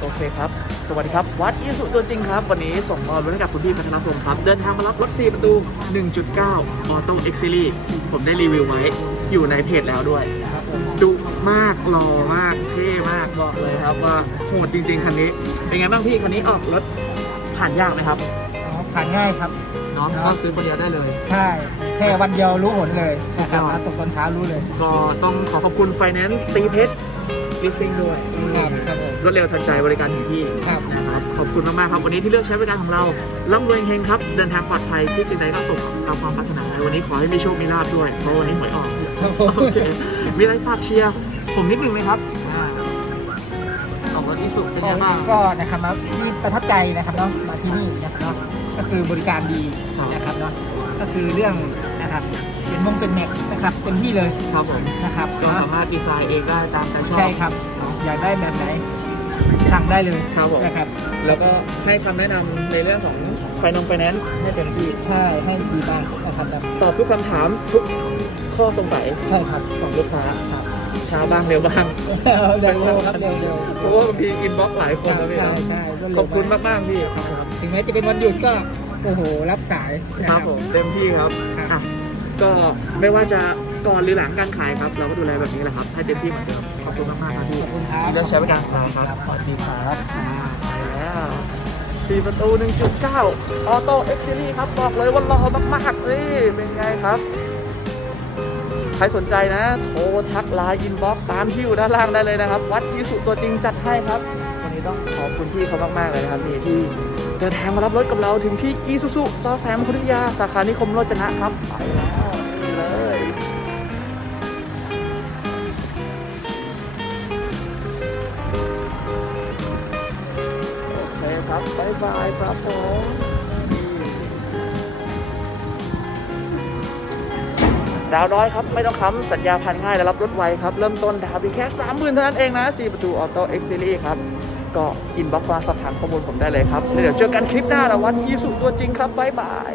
โอเคครับ สวัสดีครับ วัดอีสุตัวจริงครับ วันนี้ส่งมอบรถให้กับคุณพี่พัฒนาพงศ์ครับ เดินทางมารับรถ4ประตู 1.9 Auto X Series ผมได้รีวิวไว้ อยู่ในเพจแล้วด้วยครับผมดุมากหล่อมาก เท่มาก บอกเลยครับว่าโหดจริง ๆ คันนี้ เป็นไงบ้างพี่ คันนี้ออกรถผ่านยากไหมครับอ๋อผ่านง่ายครับน้องก็ซื้อคนเดียวได้เลย ใช่ แค่วันเดียวรู้ผลเลยนะครับสุดยอดแล้วตกตอนเช้ารู้เลย ก็ต้องขอขอบคุณไฟแนนซ์ตีเพชร ลิฟซิ่งด้วยครับครับผมรวดเร็วทันใจบริการถึงที่ครับนะครับขอบคุณมากๆครับวันนี้ที่เลือกใช้บริการของเราร่ำรวยเฮงครับเดินทางปลอดภัยที่สิ่งใดก็สมตามความปรารถนาวันนี้ขอให้มีโชคมีลาภด้วยเพราะวันนี้หวยออกครับผโอมเคมีอะไรฝากเชียร์ผมนิดนึงไหมครับอ่าออกรถอีสุเป็นไงบ้างก็นะครับนะที่ประทับใจนะครับเนาะมาที่นี่นะครับเนาะก็คือบริการดีนะครับเนาะก็คือเรื่องนะครับเป็น มงเป็นแม็กนะครับเต็มที่เลยครับผมนะครับก็สามารถดีไซน์เองได้ตามใจชอบใช่ครับ อยากได้แบบไหนสั่งได้เลยครับผมนะครับ แล้วก็ให้คำแนะนำในเรื่องของไฟนงไฟแนนซ์ให้เต็มที่ใช่ให้ดีมากนะครับแบบตอบทุกคำถามทุกข้อสงสัยใช่ครับของลูกค้าครับช้าบ้างเร็วบ้างเร็วๆครับเร็วๆเพราะว่าบางทีอินบ็อกซ์หลายคนนะพี่ใช่นะใช่รวดเร็วขอบคุณมากมากๆพี่ครับถึงแม้จะเป็นวันหยุดก็โอ้โหรับสายนะคครัรับบผมเต็มที่ครับครับอะ ก็ไม่ว่าจะก่อนหรือหลังการขายครับ เราก็ดูแลแบบนี้แหละครับ ให้เต็มที่เหมือนเดิมขอบคุณมากๆครับพี่ขอบคุณครับที่ได้ใช้บริการของเราครับสวัสดีครับอ่าไปแล้วสี่ประตู 1.9 ออโต้เอ็กซ์ซีรีครับ บอกเลยว่าหล่อมากๆเลยเป็นไงครับ ใครสนใจนะ โทรทักไลน์อินบ็อกตามที่อยู่ด้านล่างได้เลยนะครับ วัดที่สุตัวจริงจัดให้ครับ วันนี้ต้องขอบคุณพี่เขามากๆเลยนะครับพี่ที่ เดินทางมารับรถกับเราถึงที่อีซูซุซอแซมคุริยา สาขานิคมโรจนะครับ ไปแล้วนี่เลยโอเคครับบ๊ายบายครับผมดาวน้อยครับ ไม่ต้องค้ำสัญญาพันง่ายและรับรถไวครับ เริ่มต้นดาวเพียงแค่ 30,000เท่านั้นเองนะ 4 ประตูออโต้เอ็กซ์ซีรีครับ ก็อินบ็อกซ์มาสอบถามข้อมูลผมได้เลยครับแล้วเดี๋ยวเจอกันคลิปหน้านะวันยีสุตัวจริงครับบ๊ายบาย